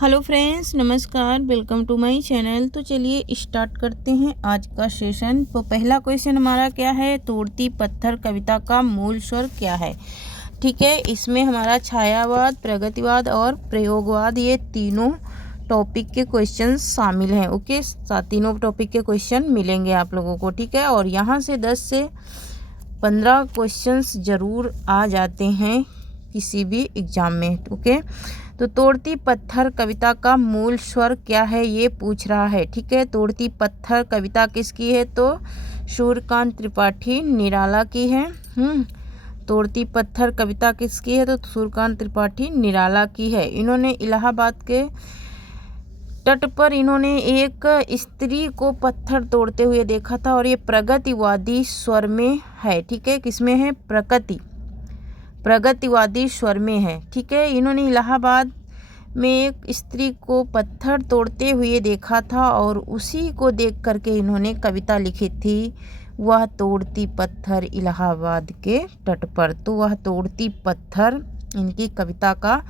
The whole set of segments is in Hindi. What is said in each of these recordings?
हेलो फ्रेंड्स, नमस्कार। Welcome to my channel. तो चलिए स्टार्ट करते हैं आज का सेशन। तो पहला क्वेश्चन हमारा क्या है, तोड़ती पत्थर कविता का मूल स्वर क्या है। ठीक है, इसमें हमारा छायावाद, प्रगतिवाद और प्रयोगवाद ये तीनों टॉपिक के क्वेश्चन शामिल हैं। ओके, तीनों टॉपिक के क्वेश्चन मिलेंगे आप लोगों को। ठीक है, और यहाँ से 10 से 15 क्वेश्चंस ज़रूर आ जाते हैं किसी भी एग्ज़ाम में। ओके, तो तोड़ती पत्थर कविता का मूल स्वर क्या है ये पूछ रहा है। ठीक है, तोड़ती पत्थर कविता किसकी है, तो सूर्यकांत त्रिपाठी निराला की है। तोड़ती पत्थर कविता किसकी है, तो सूर्यकांत त्रिपाठी निराला की है। इन्होंने इलाहाबाद के तट पर इन्होंने एक स्त्री को पत्थर तोड़ते हुए देखा था, और ये प्रगतिवादी स्वर में है। ठीक है, किसमें है, प्रगतिवादी स्वर में है। ठीक है, इन्होंने इलाहाबाद में एक स्त्री को पत्थर तोड़ते हुए देखा था, और उसी को देख करके इन्होंने कविता लिखी थी, वह तोड़ती पत्थर इलाहाबाद के तट पर। तो वह तोड़ती पत्थर इनकी कविता का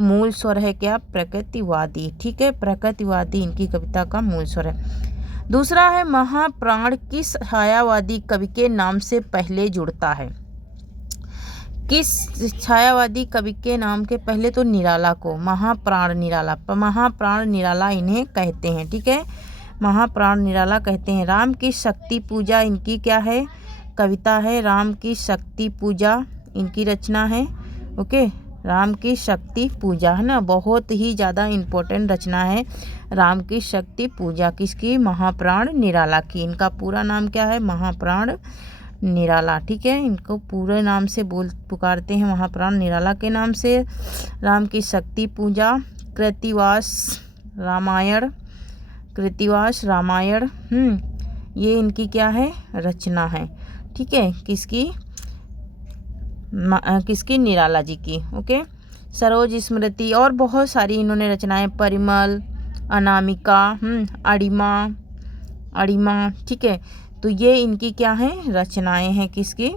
मूल स्वर है क्या, प्रगतिवादी। ठीक है, प्रगतिवादी इनकी कविता का मूल स्वर है। दूसरा है, महाप्राण किस छायावादी कवि के नाम से पहले जुड़ता है। किस छायावादी कवि के नाम के पहले, तो निराला को, महाप्राण निराला इन्हें कहते हैं। ठीक है, महाप्राण निराला कहते हैं। राम की शक्ति पूजा इनकी क्या है, कविता है। राम की शक्ति पूजा इनकी रचना है। ओके, राम की शक्ति पूजा है ना, बहुत ही ज़्यादा इम्पोर्टेंट रचना है राम की शक्ति पूजा। किसकी, महाप्राण निराला की। इनका पूरा नाम क्या है, महाप्राण निराला। ठीक है, इनको पूरे नाम से पुकारते हैं, महाप्राण निराला के नाम से। राम की शक्ति पूजा, कृतिवास रामायण ये इनकी क्या है, रचना है। ठीक है, किसकी निराला जी की। ओके, सरोज स्मृति और बहुत सारी इन्होंने रचनाएं, परिमल, अनामिका, अड़िमा। ठीक है, तो ये इनकी क्या है, रचनाएं हैं, किसकी,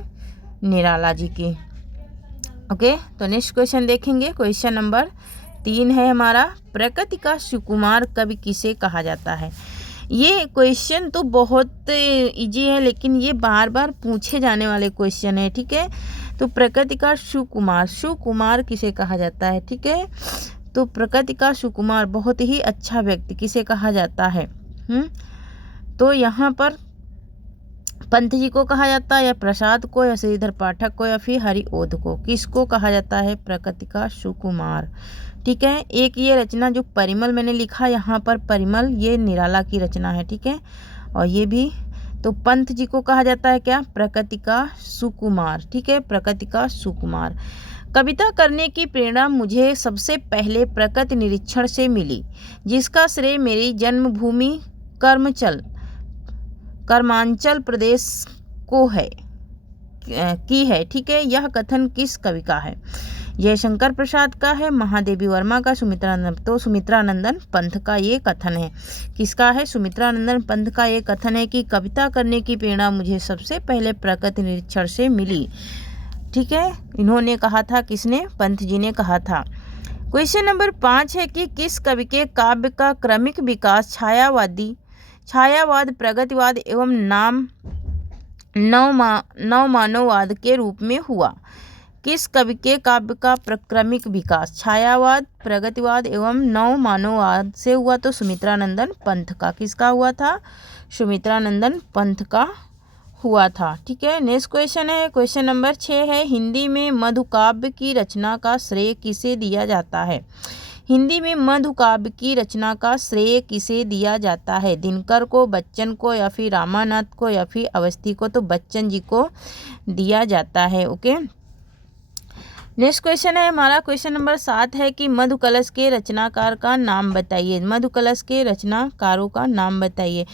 निराला जी की। ओके, तो नेक्स्ट क्वेश्चन देखेंगे। क्वेश्चन नंबर 3 है हमारा, प्रकृति का सुकुमार कवि किसे कहा जाता है। ये क्वेश्चन तो बहुत इजी है, लेकिन ये बार बार पूछे जाने वाले क्वेश्चन है। ठीक है, तो प्रकृति का सुकुमार किसे कहा जाता है। ठीक है, तो प्रकृति का सुकुमार बहुत ही अच्छा व्यक्ति किसे कहा जाता है। तो यहाँ पर पंत जी को कहा जाता है, या प्रसाद को, या श्रीधर पाठक को, या फिर हरिओध को। किसको कहा जाता है, प्रकृति का सुकुमार। ठीक है, एक ये रचना जो परिमल मैंने लिखा यहाँ पर, परिमल ये निराला की रचना है। ठीक है, और ये भी, तो पंत जी को कहा जाता है क्या, प्रकृति का सुकुमार। ठीक है, प्रकृति का सुकुमार। कविता करने की प्रेरणा मुझे सबसे पहले प्रकृति निरीक्षण से मिली, जिसका श्रेय मेरी जन्मभूमि कर्मांचल प्रदेश को है की है। ठीक है, यह कथन किस कवि का है, जयशंकर प्रसाद का है, महादेवी वर्मा का, सुमित्रानंदन पंथ का ये कथन है। किसका है, सुमित्रानंदन पंथ का ये कथन है कि कविता करने की प्रेरणा मुझे सबसे पहले प्रकृति निरीक्षण से मिली। ठीक है, इन्होंने कहा था, किसने, पंथ जी ने कहा था। क्वेश्चन नंबर 5 है कि किस कवि के काव्य का क्रमिक विकास छायावाद, प्रगतिवाद एवं नवमानववाद के रूप में हुआ। किस कवि के काव्य का क्रमिक विकास छायावाद, प्रगतिवाद एवं नवमानववाद से हुआ, तो सुमित्रानंदन पंथ का। किसका हुआ था, सुमित्रानंदन पंथ का हुआ था। ठीक है, नेक्स्ट क्वेश्चन है, क्वेश्चन नंबर 6 है, हिंदी में मधुकाव्य की रचना का श्रेय किसे दिया जाता है। हिंदी में मधुकाव्य की रचना का श्रेय किसे दिया जाता है, दिनकर को, बच्चन को, या फिर रामानाथ को, या फिर अवस्थी को। तो बच्चन जी को दिया जाता है। ओके, नेक्स्ट क्वेश्चन है हमारा, क्वेश्चन नंबर 7 है कि मधुकलश के रचनाकार का नाम बताइए। मधुकलश के रचनाकारों का नाम बताइए।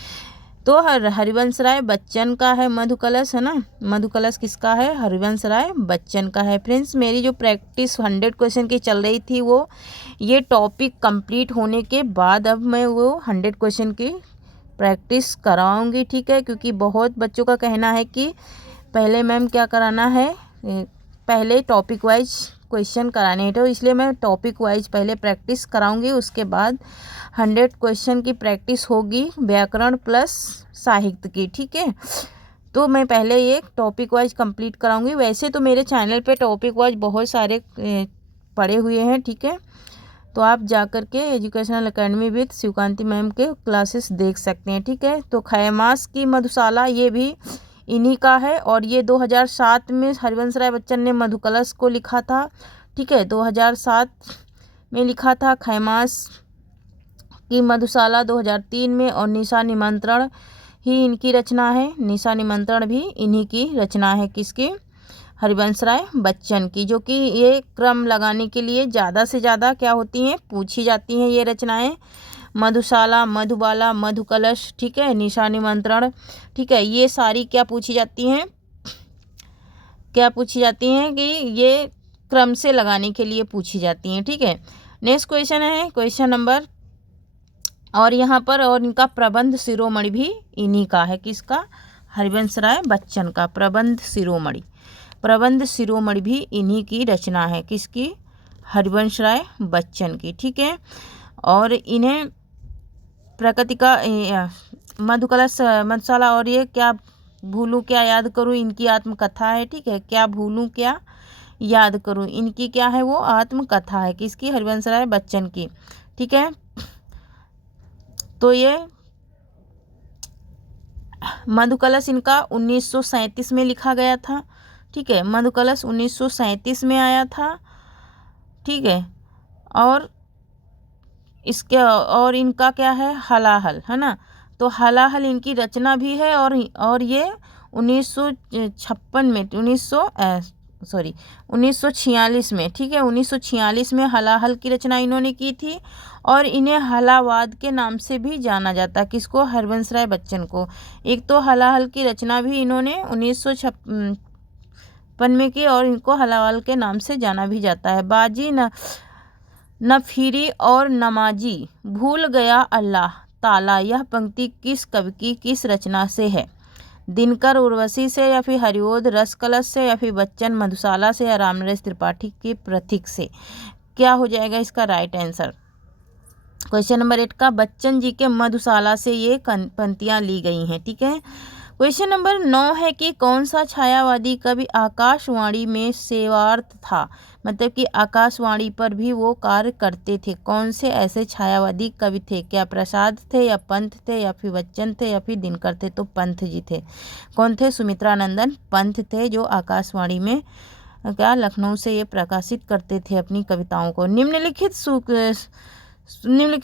तो हरिवंश राय बच्चन का है मधुकलश, है ना। मधुकलश किसका है, हरिवंश राय बच्चन का है। फ्रेंड्स, मेरी जो प्रैक्टिस 100 क्वेश्चन की चल रही थी, वो ये टॉपिक कंप्लीट होने के बाद अब मैं वो 100 क्वेश्चन की प्रैक्टिस कराऊंगी। ठीक है, क्योंकि बहुत बच्चों का कहना है कि पहले मैम क्या कराना है, पहले टॉपिक वाइज क्वेश्चन कराने हैं, तो इसलिए मैं टॉपिक वाइज पहले प्रैक्टिस कराऊंगी, उसके बाद 100 क्वेश्चन की प्रैक्टिस होगी व्याकरण प्लस साहित्य की। ठीक है, तो मैं पहले ये टॉपिक वाइज कंप्लीट कराऊंगी। वैसे तो मेरे चैनल पे टॉपिक वाइज बहुत सारे पड़े हुए हैं। ठीक है, तो आप जाकर के educational academy with Shivkanti ma'am के क्लासेस देख सकते हैं। ठीक है, तो खैमास की मधुशाला ये भी इन्हीं का है, और ये 2007 में हरिवंश राय बच्चन ने मधुकलश को लिखा था। ठीक है, 2007 में लिखा था खैमास की मधुशाला 2003 में, और निशा निमंत्रण ही इनकी रचना है। निशा निमंत्रण भी इन्हीं की रचना है, किसकी? हरिवंश राय बच्चन की, जो कि ये क्रम लगाने के लिए ज़्यादा से ज़्यादा क्या होती हैं, पूछी जाती हैं ये रचनाएं। मधुशाला, मधुबाला, मधुकलश, ठीक है, निशा निमंत्रण, ठीक है, ये सारी क्या पूछी जाती हैं, क्या पूछी जाती हैं कि ये क्रम से लगाने के लिए पूछी जाती हैं। ठीक है, नेक्स्ट क्वेश्चन है क्वेश्चन नंबर, और यहाँ पर और इनका प्रबंध शिरोमणि भी इन्हीं का है, किसका? हरिवंश राय बच्चन का प्रबंध शिरोमणि। प्रबंध शिरोमणि भी इन्हीं की रचना है, किसकी? हरिवंश राय बच्चन की। ठीक है, और इन्हें प्रकृति का मधुकलश, मधुशाला, और ये क्या भूलूं क्या याद करूं, इनकी आत्मकथा है। ठीक है, क्या भूलूं क्या याद करूं, इनकी क्या है, वो आत्मकथा है, किसकी? हरिवंश राय बच्चन की। ठीक है, तो ये मधुकलश इनका 1937 में लिखा गया था। ठीक है, मधुकलश 1937 में आया था। ठीक है, और इसके और इनका क्या है, हलाहल, है ना, तो हलाहल इनकी रचना भी है, और ये 1956 में 1946 में, ठीक है, 1946 में हलाहल की रचना इन्होंने की थी, और इन्हें हलावाद के नाम से भी जाना जाता है, किसको? हरिवंश राय बच्चन को। एक तो हलाहल की रचना भी इन्होंने 1956 में की, और इनको हलावाल के नाम से जाना भी जाता है। बाजी नफीरी और नमाजी भूल गया अल्लाह ताला, यह पंक्ति किस कवि की किस रचना से है? दिनकर उर्वशी से, या फिर हरिओद रसकलश से, या फिर बच्चन मधुशाला से, या रामनरेश त्रिपाठी की प्रतीक से? क्या हो जाएगा इसका राइट आंसर? क्वेश्चन नंबर 8 का बच्चन जी के मधुशाला से ये पंक्तियाँ ली गई हैं। ठीक है, क्वेश्चन नंबर 9 है कि कौन सा छायावादी कवि आकाशवाणी में सेवार्थ था, मतलब कि आकाशवाणी पर भी वो कार्य करते थे। कौन से ऐसे छायावादी कवि थे? क्या प्रसाद थे, या पंत थे, या फिर बच्चन थे, या फिर दिनकर थे? तो पंत जी थे। कौन थे? सुमित्रानंदन पंत थे, जो आकाशवाणी में क्या लखनऊ से ये प्रकाशित करते थे अपनी कविताओं को। निम्नलिखित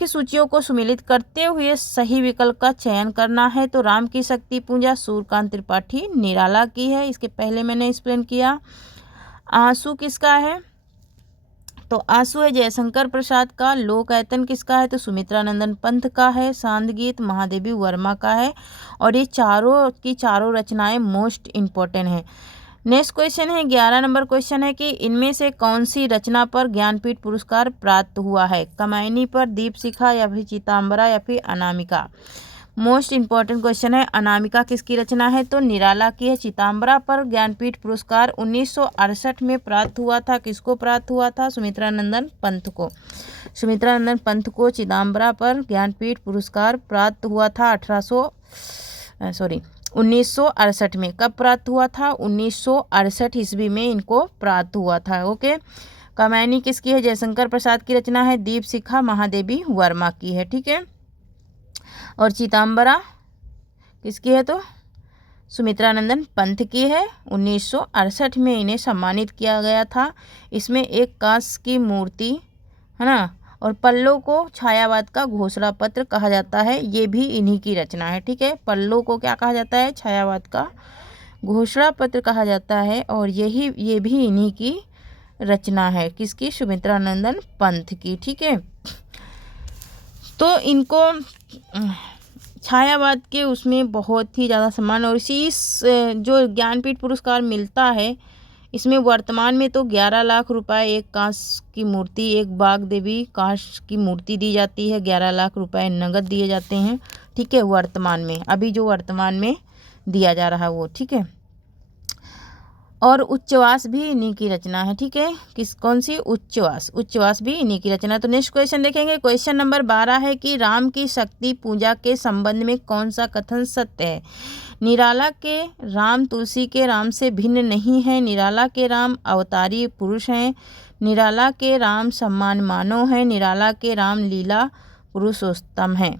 सूचियों को सुमेलित करते हुए सही विकल्प का चयन करना है। तो राम की शक्ति पूजा सूर्यकांत त्रिपाठी निराला की है, इसके पहले मैंने एक्सप्लेन किया। आंसू किसका है? तो आंसू है जयशंकर प्रसाद का। लोकायतन किसका है? तो सुमित्रानंदन पंत का है। सांद गीत महादेवी वर्मा का है, और ये चारों की चारों रचनाएं मोस्ट इम्पोर्टेंट हैं। नेक्स्ट क्वेश्चन है 11 नंबर क्वेश्चन है कि इनमें से कौन सी रचना पर ज्ञानपीठ पुरस्कार प्राप्त हुआ है? कामायनी पर, दीपशिखा, या फिर चितांबरा, या फिर अनामिका? मोस्ट इम्पॉर्टेंट क्वेश्चन है। अनामिका किसकी रचना है? तो निराला की है। चितांबरा पर ज्ञानपीठ पुरस्कार 1968 में प्राप्त हुआ था। किसको प्राप्त हुआ था? सुमित्रानंदन पंत को। सुमित्रानंदन पंत को चितांबरा पर ज्ञानपीठ पुरस्कार प्राप्त हुआ था 1968 में। कब प्राप्त हुआ था? 1968 ईस्वी में इनको प्राप्त हुआ था। ओके, कामायनी किसकी है? जयशंकर प्रसाद की रचना है। दीपशिखा महादेवी वर्मा की है। ठीक है, और चितांबरा किसकी है? तो सुमित्रानंदन पंत की है। 1968 में इन्हें सम्मानित किया गया था। इसमें एक कांस्य की मूर्ति है ना, और पल्लो को छायावाद का घोषणा पत्र कहा जाता है। ये भी इन्हीं की रचना है। ठीक है, पल्लो को क्या कहा जाता है? छायावाद का घोषणा पत्र कहा जाता है, और ये भी इन्हीं की रचना है। किसकी? सुमित्रानंदन पंत की। ठीक है, तो इनको छायावाद के उसमें बहुत ही ज़्यादा सम्मान, और इसी जो ज्ञानपीठ पुरस्कार मिलता है इसमें वर्तमान में तो 11 लाख रुपए एक कांस्य की मूर्ति, एक बाग देवी कांस्य की मूर्ति दी जाती है। 11 लाख रुपए नगद दिए जाते हैं। ठीक है, वर्तमान में, अभी जो वर्तमान में दिया जा रहा है वो। ठीक है, और उच्चवास भी इन्हीं की रचना है। ठीक है, कौन सी? उच्चवास भी इन्हीं की रचना है। तो नेक्स्ट क्वेश्चन देखेंगे। क्वेश्चन नंबर 12 है कि राम की शक्ति पूजा के संबंध में कौन सा कथन सत्य है? निराला के राम तुलसी के राम से भिन्न नहीं है। निराला के राम अवतारी पुरुष हैं। निराला के राम सम्मान मानव है। निराला के राम लीला पुरुषोत्तम है।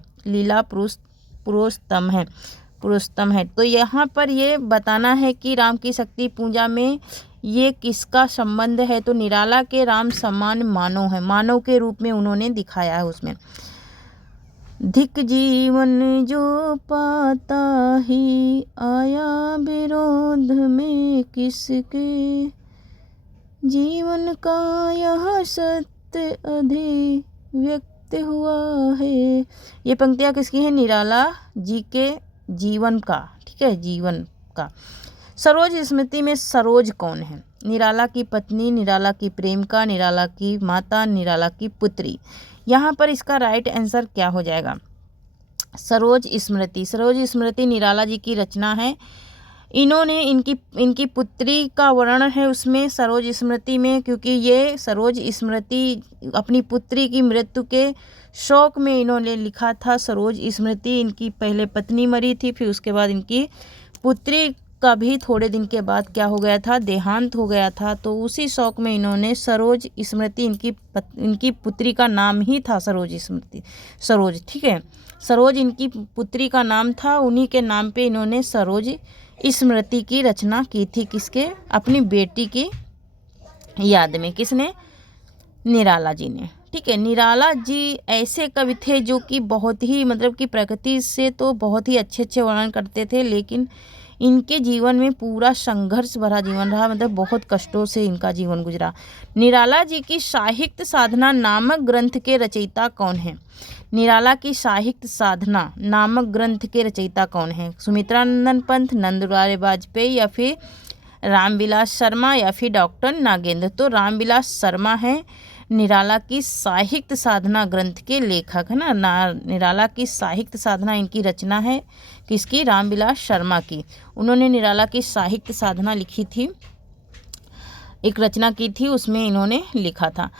पुरुषोत्तम है। तो यहाँ पर ये बताना है कि राम की शक्ति पूजा में ये किसका संबंध है? तो निराला के राम सम्मान मानव है, मानव के रूप में उन्होंने दिखाया है उसमें। धिक जीवन जो पाता ही आया विरोध में किसके, जीवन का यह सत्य अभिव्यक्त हुआ है। ये पंक्तियाँ किसकी हैं? निराला जी के जीवन का। ठीक है, जीवन का। सरोज स्मृति में सरोज कौन है? निराला की पत्नी, निराला की प्रेमिका, निराला की माता, निराला की पुत्री। यहाँ पर इसका राइट आंसर क्या हो जाएगा? सरोज स्मृति निराला जी की रचना है। इन्होंने इनकी पुत्री का वर्णन है उसमें सरोज स्मृति में, क्योंकि ये सरोज स्मृति अपनी पुत्री की मृत्यु के शोक में इन्होंने लिखा था सरोज स्मृति। इनकी पहले पत्नी मरी थी, फिर उसके बाद इनकी पुत्री का भी थोड़े दिन के बाद क्या हो गया था? देहांत हो गया था। तो उसी शौक में इन्होंने सरोज स्मृति, इनकी पुत्री का नाम ही था सरोज स्मृति, सरोज। ठीक है, सरोज इनकी पुत्री का नाम था, उन्हीं के नाम पे इन्होंने सरोज स्मृति की रचना की थी। किसके? अपनी बेटी की याद में। किसने? निराला जी ने। ठीक है, निराला जी ऐसे कवि थे जो कि बहुत ही मतलब कि प्रकृति से तो बहुत ही अच्छे वर्णन करते थे, लेकिन इनके जीवन में पूरा संघर्ष भरा जीवन रहा, मतलब बहुत कष्टों से इनका जीवन गुजरा। निराला जी की साहित्य साधना नामक ग्रंथ के रचयिता कौन है? निराला की साहित्य साधना नामक ग्रंथ के रचयिता कौन है? सुमित्रानंदन पंत, नंदलाल वाजपेयी, या फिर रामविलास शर्मा, या फिर डॉक्टर नागेंद्र। तो रामविलास शर्मा है निराला की साहित्य साधना ग्रंथ के लेखक, है ना। निराला की साहित्य साधना इनकी रचना है। किसकी? रामविलास शर्मा की। उन्होंने निराला की साहित्य साधना लिखी थी, एक रचना की थी, उसमें इन्होंने लिखा था।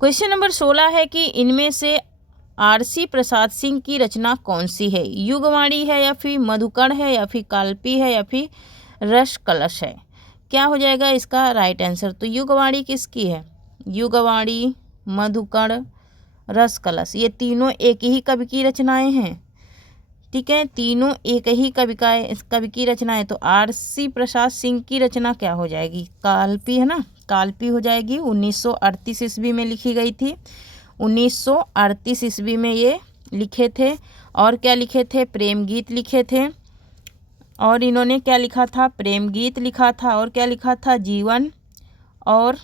क्वेश्चन नंबर 16 है कि इनमें से आरसी प्रसाद सिंह की रचना कौन सी है? युगवाणी है, या फिर मधुकर्ण है, या फिर काल्पी है, या फिर रस कलश है? क्या हो जाएगा इसका राइट आंसर? तो युगवाणी किसकी है? युगवाणी, मधुकर्ण, रस कलश, ये तीनों एक ही कवि की रचनाएं हैं। ठीक है, तीनों एक ही कवि की रचनाएं। तो आरसी प्रसाद सिंह की रचना क्या हो जाएगी? काल्पी, है ना, काल्पी हो जाएगी। 1938 ईस्वी में लिखी गई थी। 1938 ईस्वी में ये लिखे थे। और क्या लिखे थे? प्रेम गीत लिखे थे। और इन्होंने क्या लिखा था? प्रेम गीत लिखा था। और क्या लिखा था? जीवन और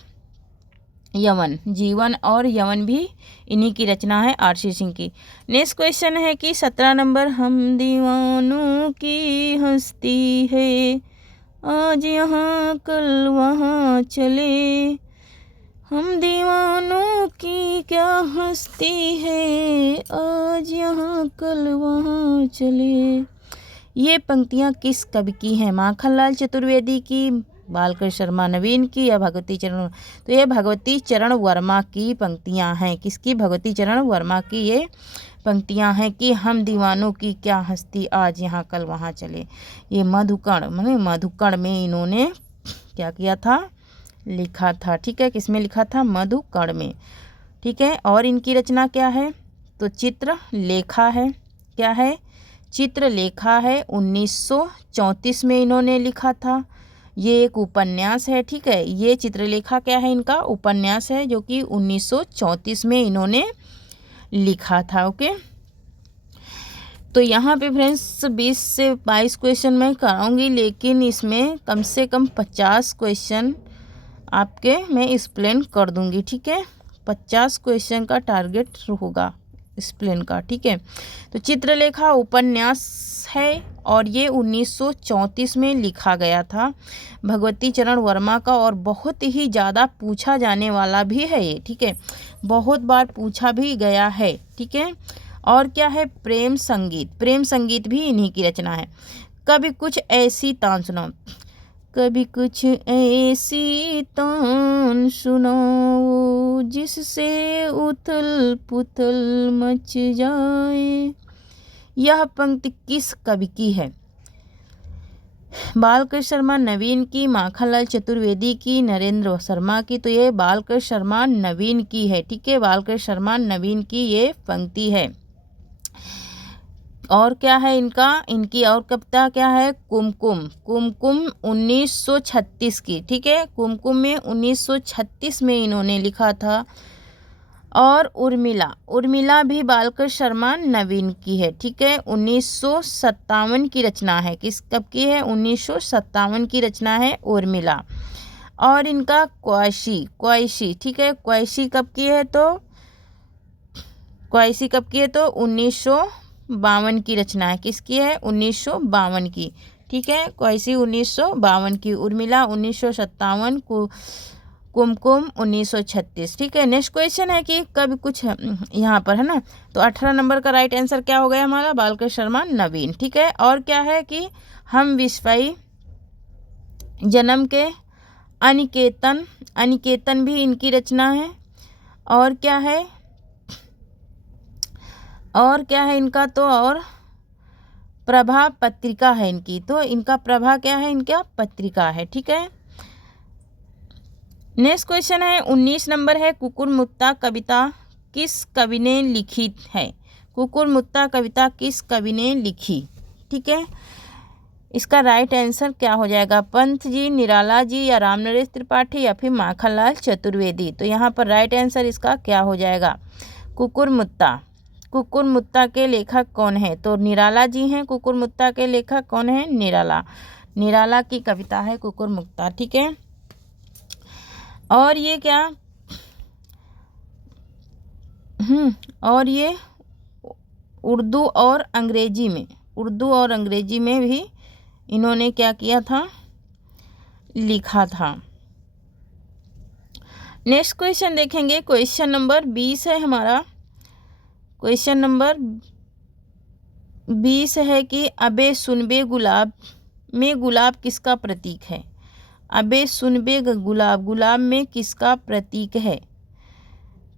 यवन भी इन्हीं की रचना है, आरसी सिंह की। नेक्स्ट क्वेश्चन है कि 17 नंबर, हम दीवानों की हस्ती है, आज यहाँ कल वहाँ चले, हम दीवानों की क्या हस्ती है, आज यहाँ कल वहाँ चले। ये पंक्तियाँ किस कवि की हैं? माखनलाल चतुर्वेदी की, बालकृष्ण शर्मा नवीन की, या भगवती चरण? तो ये भगवती चरण वर्मा की पंक्तियां हैं। किसकी? भगवती चरण वर्मा की ये पंक्तियां हैं कि हम दीवानों की क्या हस्ती, आज यहाँ कल वहाँ चले। ये मधुकर्ण में इन्होंने क्या किया था? लिखा था। ठीक है, किसमें लिखा था? मधुकर्ण में। ठीक है, और इनकी रचना क्या है? तो चित्रलेखा है। क्या है? चित्रलेखा है। 1934 में इन्होंने लिखा था। ये एक उपन्यास है। ठीक है, ये चित्रलेखा क्या है? इनका उपन्यास है, जो कि 1934 में इन्होंने लिखा था। ओके, तो यहाँ पे फ्रेंड्स 20 से 22 क्वेश्चन मैं कराऊंगी, लेकिन इसमें कम से कम 50 क्वेश्चन आपके मैं एक्सप्लेन कर दूंगी। ठीक है, 50 क्वेश्चन का टारगेट होगा एक्सप्लेन का। ठीक है, तो चित्रलेखा उपन्यास है और ये 1934 में लिखा गया था भगवती चरण वर्मा का, और बहुत ही ज़्यादा पूछा जाने वाला भी है ये। ठीक है, बहुत बार पूछा भी गया है। ठीक है, और क्या है? प्रेम संगीत भी इन्हीं की रचना है। कभी कुछ ऐसी तान सुनाओ। कभी कुछ ऐसी तान सुनाओ जिससे उथल पुथल मच जाए। यह पंक्ति किस कवि की है? बालकृष्ण शर्मा नवीन की, माखनलाल चतुर्वेदी की, नरेंद्र शर्मा की। तो ये बालकृष्ण शर्मा नवीन की है। ठीक है, बालकृष्ण शर्मा नवीन की ये पंक्ति है। और क्या है इनकी और कविता क्या है? कुमकुम। कुमकुम 1936 की। ठीक है, कुमकुम में 1936 में इन्होंने लिखा था। और उर्मिला, उर्मिला भी बालकृष्ण शर्मा नवीन की है। ठीक है, 1957 की रचना है। किस कब की है? 1957 की रचना है उर्मिला। और इनका क्वैशी। ठीक है, क्वैशी कब की है? तो क्वैशी कब की है? तो 1952 की रचना है। किसकी है? 1952 की। ठीक है, क्वैशी 1952 की, उर्मिला 1957 को, कुमकुम 1936। ठीक है, नेक्स्ट क्वेश्चन है कि कभी कुछ यहाँ पर है ना, तो 18 नंबर का राइट आंसर क्या हो गया हमारा? बालकृष्ण शर्मा नवीन। ठीक है, और क्या है कि हम विश्वई जन्म के, अनिकेतन, अनिकेतन भी इनकी रचना है। और क्या है इनका? तो और प्रभा पत्रिका है इनकी। तो इनका प्रभा क्या है? इनका पत्रिका है। ठीक है, नेक्स्ट क्वेश्चन है 19 नंबर है, कुकुरमुत्ता कविता किस कवि ने लिखी है? कुकुरमुत्ता कविता किस कवि ने लिखी? ठीक है, इसका राइट आंसर क्या हो जाएगा? पंत जी, निराला जी, या रामनरेश त्रिपाठी, या फिर माखनलाल चतुर्वेदी। तो यहाँ पर राइट आंसर इसका क्या हो जाएगा? कुकुरमुत्ता। कुकुरमुत्ता के लेखक कौन है? तो निराला जी हैं। कुकुरमुत्ता के लेखक कौन है? निराला। निराला की कविता है कुकुरमुत्ता। ठीक है, और ये क्या और ये उर्दू और अंग्रेजी में भी इन्होंने क्या किया था? लिखा था। नेक्स्ट क्वेश्चन देखेंगे, क्वेश्चन नंबर 20 है हमारा। क्वेश्चन नंबर 20 है कि अबे सुनबे गुलाब में गुलाब किसका प्रतीक है? अबे सुनबे गुलाब, गुलाब में किसका प्रतीक है?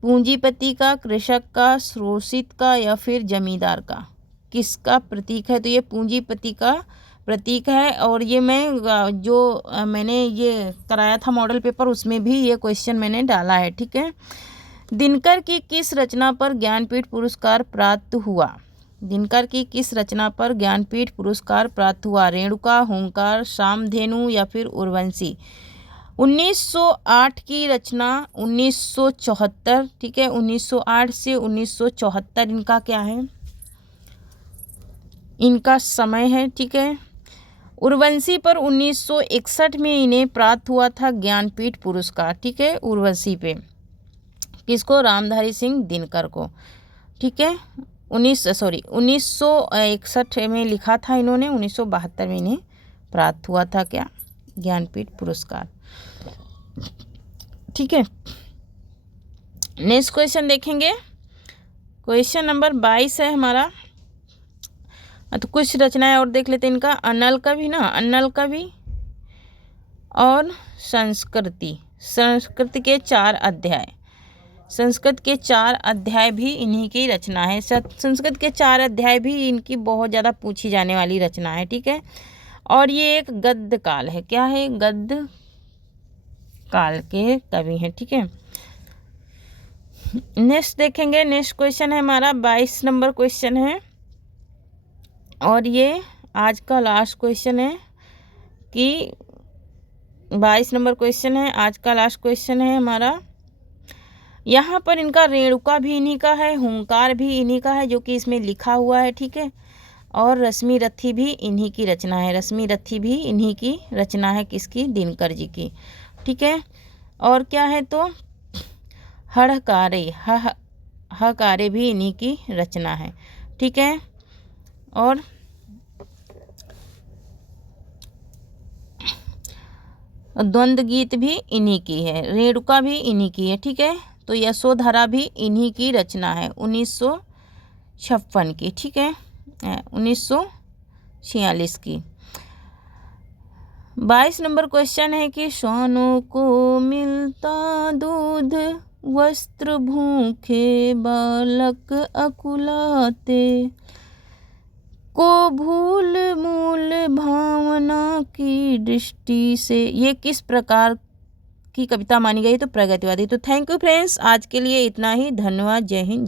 पूंजीपति का, कृषक का, शोषित का, या फिर जमींदार का? किसका प्रतीक है? तो ये पूंजीपति का प्रतीक है। और ये मैंने ये कराया था मॉडल पेपर, उसमें भी ये क्वेश्चन मैंने डाला है। ठीक है, दिनकर की किस रचना पर ज्ञानपीठ पुरस्कार प्राप्त हुआ? दिनकर की किस रचना पर ज्ञानपीठ पुरस्कार प्राप्त हुआ? रेणुका, हुंकार, सामधेनु, या फिर उर्वशी? 1908 की रचना, 1974। ठीक है, 1908 से 1974 इनका क्या है? इनका समय है। ठीक है, उर्वशी पर 1961 में इन्हें प्राप्त हुआ था ज्ञानपीठ पुरस्कार। ठीक है, उर्वशी पे किसको? रामधारी सिंह दिनकर को। ठीक है, 1961 में लिखा था इन्होंने, 1972 में इन्हें प्राप्त हुआ था क्या? ज्ञानपीठ पुरस्कार। ठीक है, नेक्स्ट क्वेश्चन देखेंगे, क्वेश्चन नंबर 22 है हमारा। तो कुछ रचनाएं और देख लेते हैं इनका। अन्नल कवि और संस्कृति के 4 अध्याय। संस्कृत के 4 अध्याय भी इन्हीं की रचना है। संस्कृत के 4 अध्याय भी इनकी बहुत ज़्यादा पूछी जाने वाली रचना है। ठीक है, और ये एक गद्य काल है। क्या है? गद्य काल के कवि हैं। ठीक है, नेक्स्ट देखेंगे, नेक्स्ट क्वेश्चन है हमारा 22 नंबर क्वेश्चन है, और ये आज का लास्ट क्वेश्चन है कि 22 नंबर क्वेश्चन है, आज का लास्ट क्वेश्चन है हमारा। यहाँ पर इनका रेणुका भी इन्हीं का है, हुंकार भी इन्हीं का है, जो कि इसमें लिखा हुआ है। ठीक है, और रश्मि रथी भी इन्हीं की रचना है। रश्मि रथी भी इन्हीं की रचना है। किसकी? दिनकर जी की। ठीक है, और क्या है? तो हकारे भी इन्हीं की रचना है। ठीक है, और द्वंद्व गीत भी इन्हीं की है। रेणुका भी इन्हीं की है। ठीक है, तो यशोधरा भी इन्हीं की रचना है, 1956 की। ठीक है, 1946 की। 22 नंबर क्वेश्चन है कि श्वानों को मिलता दूध, वस्त्र भूखे बालक अकुलाते, को भूल मूल भावना की दृष्टि से, ये किस प्रकार की कविता मानी गई? तो प्रगतिवादी। तो थैंक यू फ्रेंड्स, आज के लिए इतना ही। धन्यवाद। जय हिंद।